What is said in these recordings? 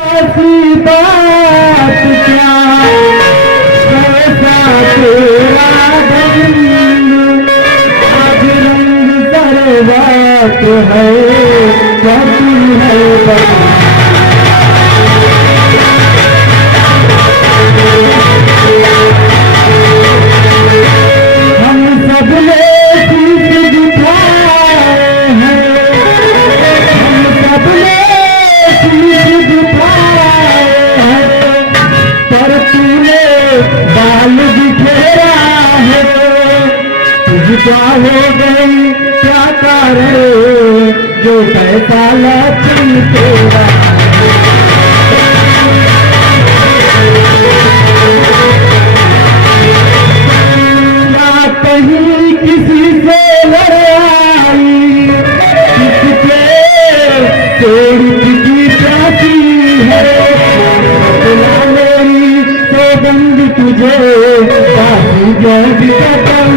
ऐसी बात क्या कैसा तेरा रंग, आज रंग बरसात है जाती है बरसात। हम सब ने शीश झुकाए हैं, हम सब ने शीश झुकाए हैं, पर तूने बाल बिखेरा है। तुझका हो गई क्या कारण जो पैसा लाचन तेरा। कहीं किसी से लड़ाई, किसके चोट की प्यासी है, बदला मेरी सौगंध तुझे बाकी जब कदम।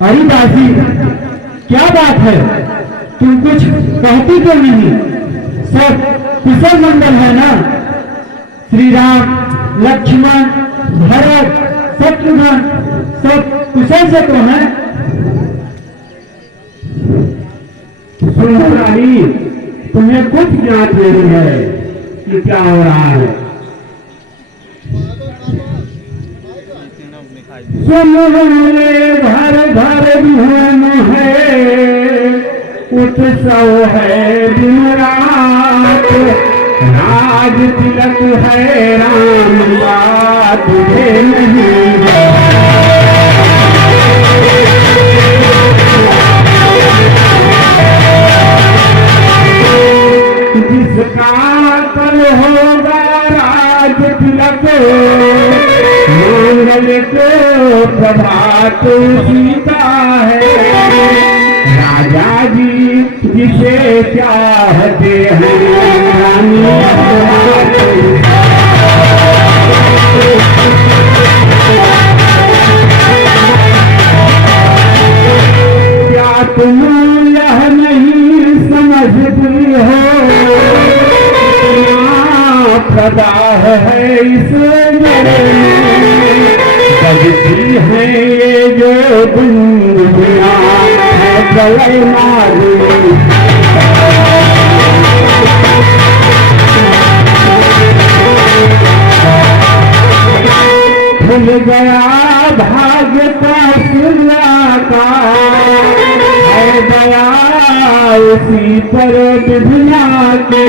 अरे दासी, क्या बात है, तुम कुछ कहती क्यों नहीं? सब कुशल मंगल है ना? श्री राम, लक्ष्मण, भरत, शत्रुघ्न सब कुशल से तो हैं? सुनो रानी, तुम्हें कुछ ज्ञात नहीं है कि क्या हो रहा है। सुनिए घर घर धूम है, उत्सव है दिन रात, राज तिलक है राम बात नहीं है। जिसका कल होगा राज तिलक, मंगल को प्रभात सीता है। राजा जी जिसे चाहते हैं रानी क्या तुम यह नहीं समझती हो, सदा है इस मेरे बजती है ये जो दुनिया है गले मारी। भूल गया भाग्य का सिला का है दया उसी पर विधिया के।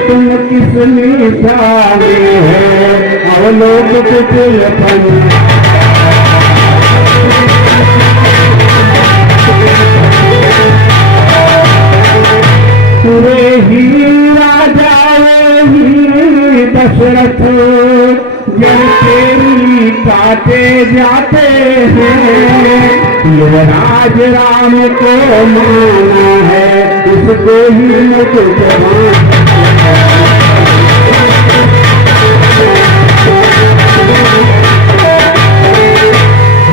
तुम किस निशाने हो अवलोक कुटिलपन। पूरे ही राजाओं ही दशरथ जब तेरी काटे जाते हैं। युवराज राम को माना है इसको ही मुकुट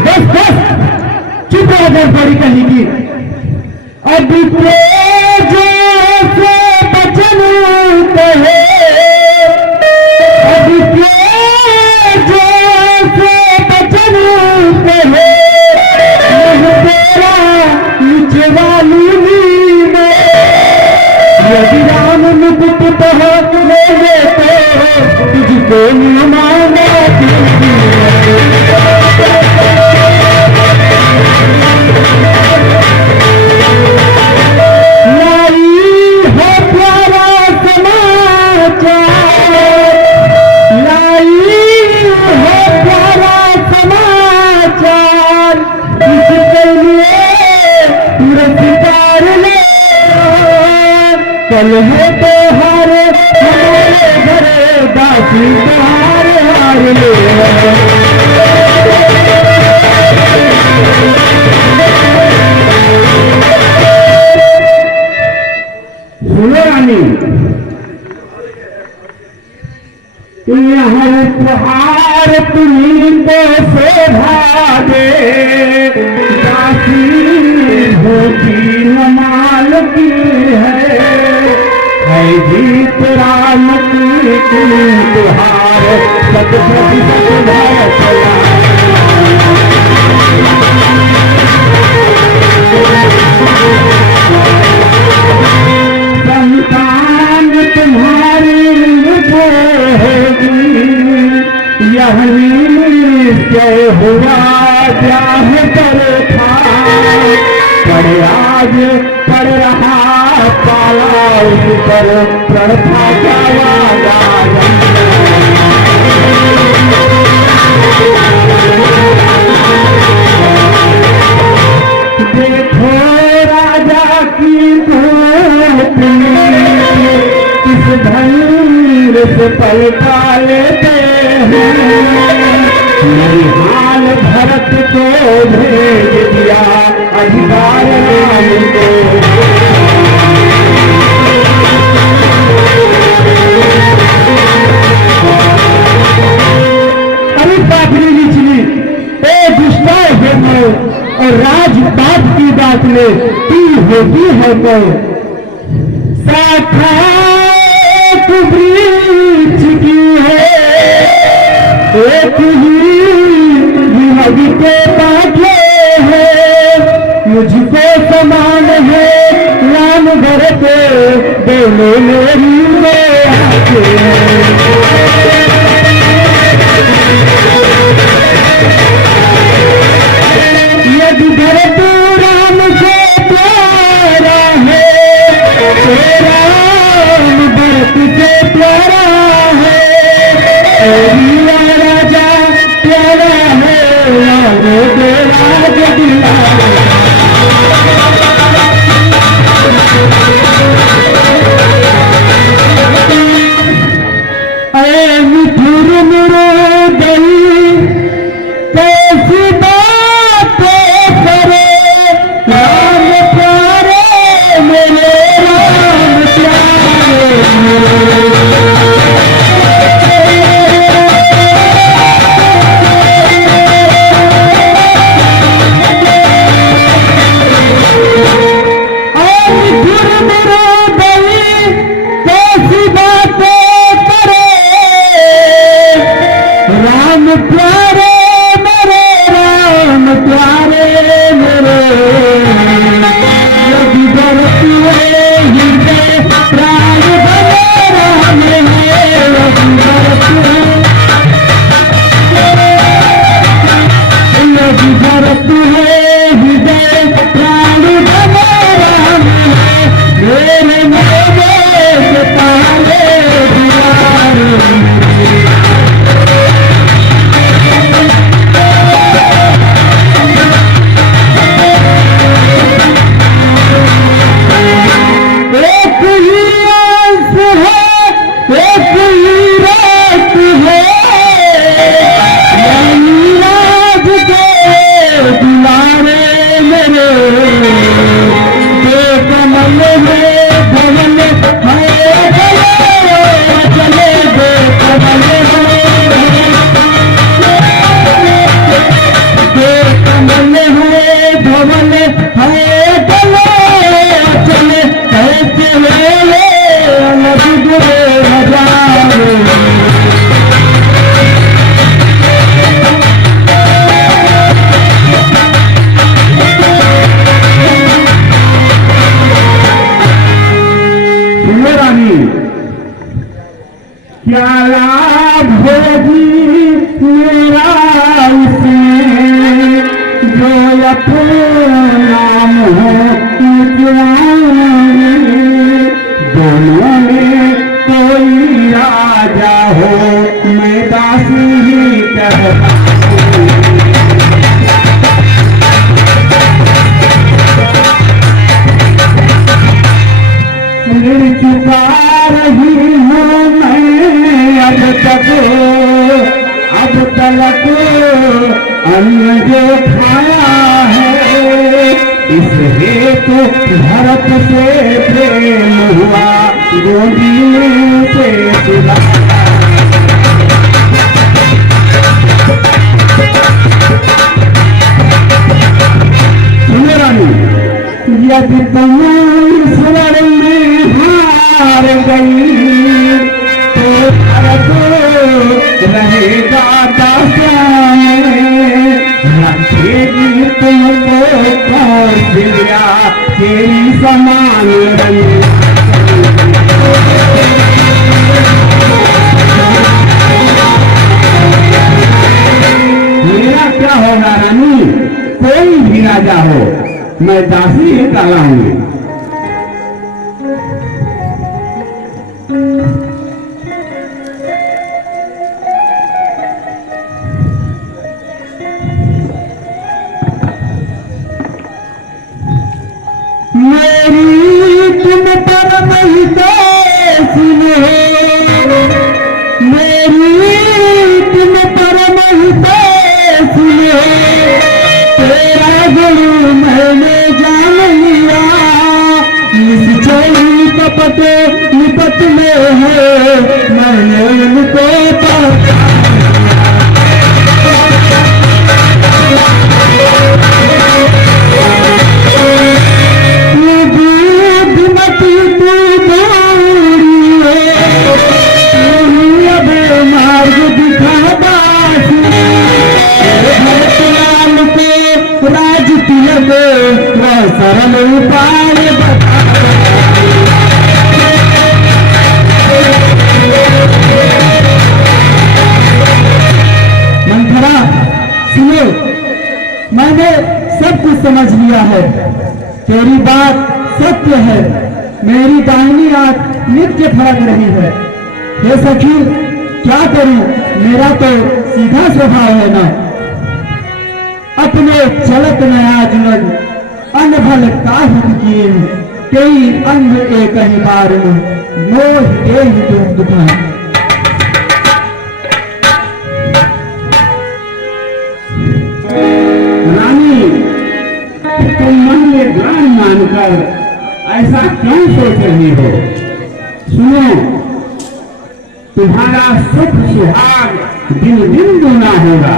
बस बस चुप रहो। बड़ी कहनी की अभी जो से बचन कहे, अभी जो से बचन कहे, तेरा निचवाली में यदि राम मुकुट तो ले लेते तुझको माना कल है तो हार हमारे घर दासी हार हार ले। उपहार तुम्हीं को शोभा दे, दासी भोगी नमाल की है जीत राम की तुहार सत प्रतिशत है चला। संतान तुम्हारी होगी यह निश्चय हुआ ब्याह पर था, पर आज पड़ रहा पाला उस पर प्रण था जावा। देखो राजा की किस धनुर से पलटा लेते हैं, हाल भरत को भेज दिया अधिकार राम को। अरे पापड़ी निचली ए दुष्टा है मैं, और राजपाट की बात में की होती है मैं। शाखा वृक्ष की है एक ही विहग के बाटे है, मुझको समान है राम भरत दोनों मेरी में आते हैं। यदि भरत राम से प्यारा है तो राम भरत से प्यारा है, राजा प्यारा है राजो के राज दिला। अरे मिठुर मेरे गई कैसी बात करे, राम प्यारे मेरे राम प्यारे क्या लाभ होगी मेरा इसमें जो अपना है दोनों में कोई राजा हो मैं दासी ही कहता चुका रही हूँ मैं अब तलक अन्न जो खाया है इस हेतु भरत से प्रेम हुआ गोदी से सुना। रानी, यदि तुम स्वर में हार गई तो भरत रहेगा दास्तान में। रखेगी तुमको कौशल्या तेरी समान रंग। मेरा क्या होगा रानी, कोई भी राजा हो मैं दासी ही कहलाऊंगी। मेरी तुम परम हितैषी हो, मेरी तुम परम हितैषी हो, तेरा गुरु मैंने जान लिया। निश्चय कपट निपट में है, मैंने उनको सरल उपाय बता। मंथरा सुनो, मैंने सब कुछ समझ लिया है, तेरी बात सत्य है। मेरी दाहिनी आंख नित्य फड़क रही है। हे सखी क्या करूं, मेरा तो सीधा स्वभाव है ना। अपने चलत में आज लग अनभल काहित किए, कई अंग एक ही बार में मोह के ही तुम दुखा। रानी तुम मन में ज्ञान मानकर ऐसा क्यों सोच रही हो? सुनो, तुम्हारा सुख सुहाग दिन दिन दूना होगा।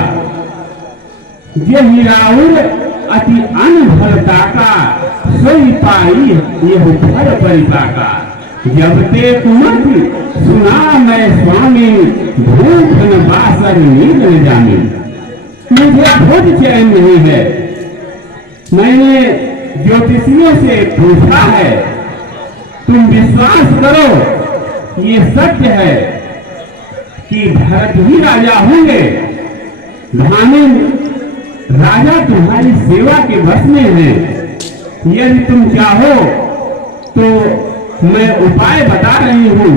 यही राउर अति अनभरता का सोई पाई यह भर परिताका। जब ते कुमत सुना मैं स्वामी, भूख न बासर नींद न जानी। मुझे खुद चैन नहीं है। मैंने ज्योतिषियों से पूछा है, तुम विश्वास करो ये सत्य है कि भरत ही राजा होंगे। धामिन राजा तुम्हारी सेवा के बस में है। यदि तुम चाहो तो मैं उपाय बता रही हूं,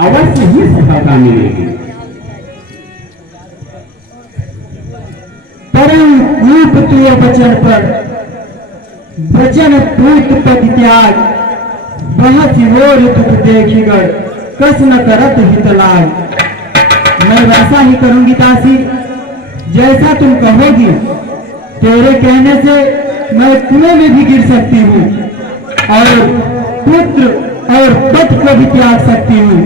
अवश्य ही सफलता मिलेगी। परम रूप तुय वचन पर वचन टूट पति त्याग, बहुत और दुख देखिगर कस न करत हितलाग। मैं वैसा ही करूंगी दासी जैसा तुम कहोगी। तेरे कहने से मैं कुएं में भी गिर सकती हूँ और पुत्र और पति को भी त्याग सकती हूँ।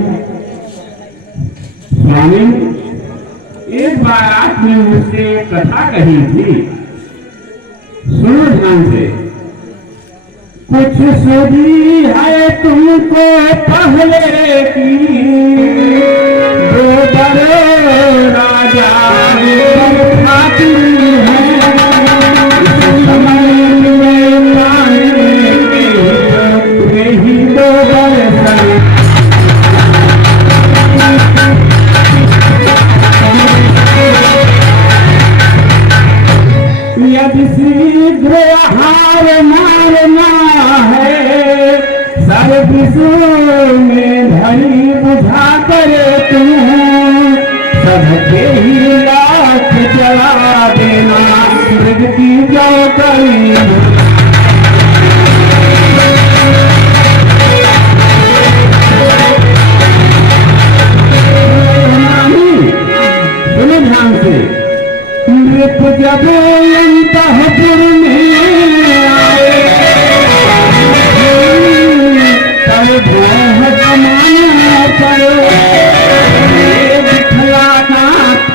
स्वामी, एक बार आपने मुझसे कथा कही थी, सुनो ध्यान से। कुछ सोधी है तुमको पहले की, दो बड़े राजा खातिर है। इस समय में पाने के ही दो बड़े यदि शीघ्र हार मारना है, सब विश्व में धरी बुझा करे तुम, सबके ही लाख जला देना मृग की जो करी। सुनो ध्यान से। नृप जब अंतःपुर में आए, तब भोह कमाना करो। दिखलाना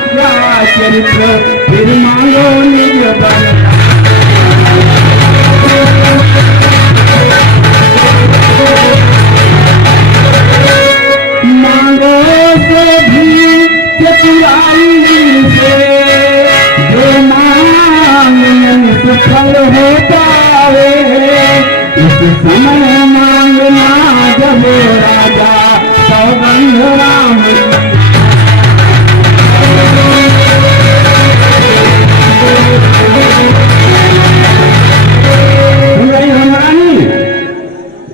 क्या चरित्र, फिर मांगो निज बल। इस समय मांगना जब राजा सौगंध राम की।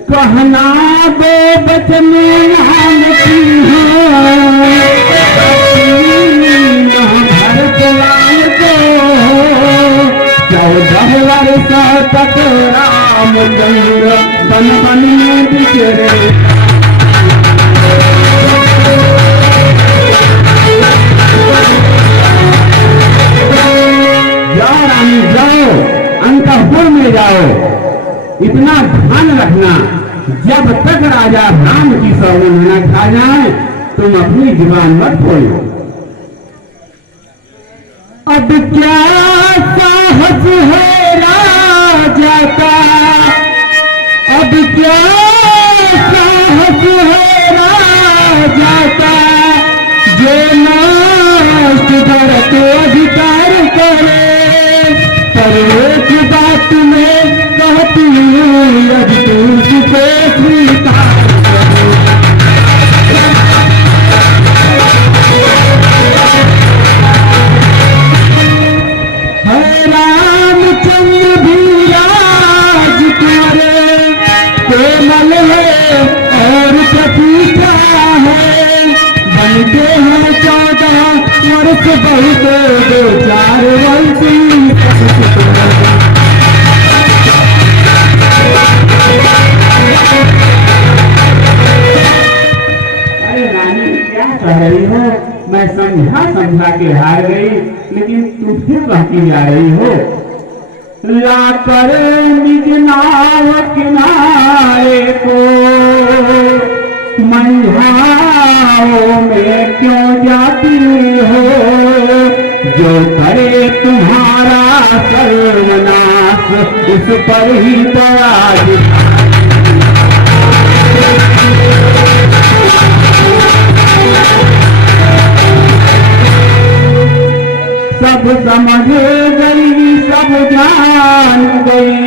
कहना दो बचन नाम की भरत लाल को 14 वर्ष तक रामचंद्र बन बन में बिचरे। जाओ रानी जाओ, अंतःपुर में जाओ। इतना ध्यान रखना, जब तक राजा राम की सौगंध न खा जाए तुम अपनी जुबान मत खोलो। अब क्या साहस है राजा का, अब क्या साहस है राजा का, जो नाश भरत अधिकार करे। पर एक बात में कहती हूँ, यदि तुझको स्वीकार है रामचंद्र भी राजकुमार कोमल है और प्रतीक्षा है। बनते हैं 14 वर्ष बहुत 2-4 अरे रानी क्या कह रही हो? मैं समझा के हार गई, लेकिन तुम फिर कहती जा रही हो। लाकर निज नाव किनारे को मंझाओ में क्यों जाती हो। जो करे तुम्हारा सर्वनाश उस पर ही पराजित। सब समझ गई, सब जान गई।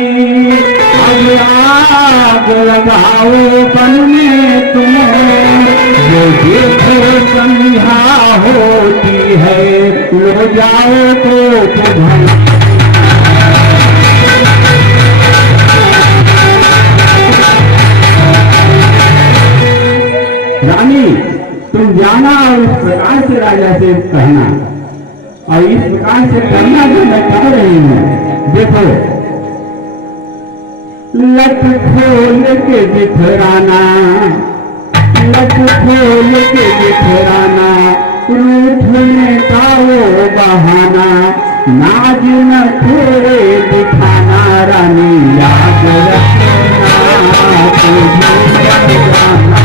अब आग लगाओ बन में तुम, जो देखो संध्या होती है लो जाओ तो तुम्हें। रानी तुम जाना और इस प्रकार से राजा से कहना, और इस प्रकार से करना जो मैं कह रही हूं। देखो, लट खोल के बिखराना, लट खोल के बिखराना, रूठने का वो बहाना, नाज न थोड़े दिखाना। रानी याद रखना तुझे जाना।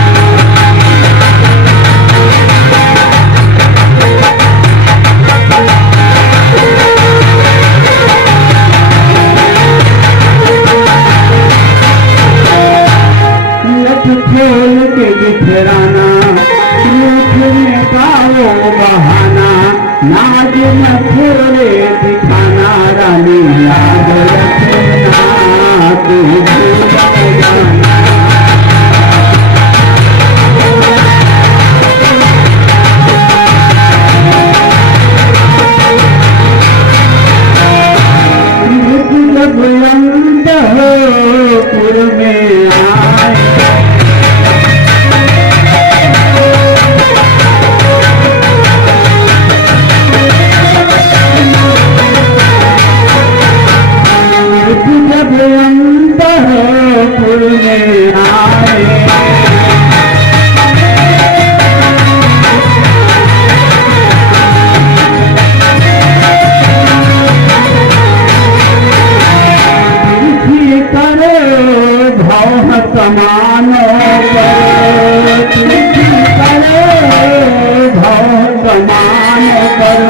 खोल के बिखराना, रूठने का वो बहाना, नाज न थोड़े दिखाना। रानी याद रखना तुझे जाना। बुलंद हो पुर में आए, जब अंतपुर में आए, तिरछी करे भाव कमानो पर, तिरछी करे भाव कमानो पर।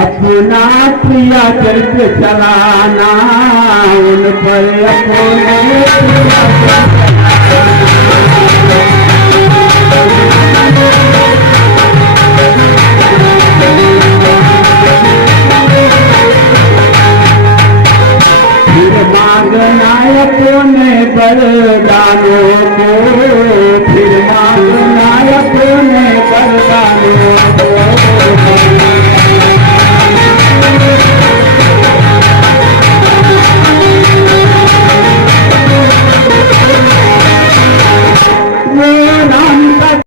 अपना प्रिया चरित्र चला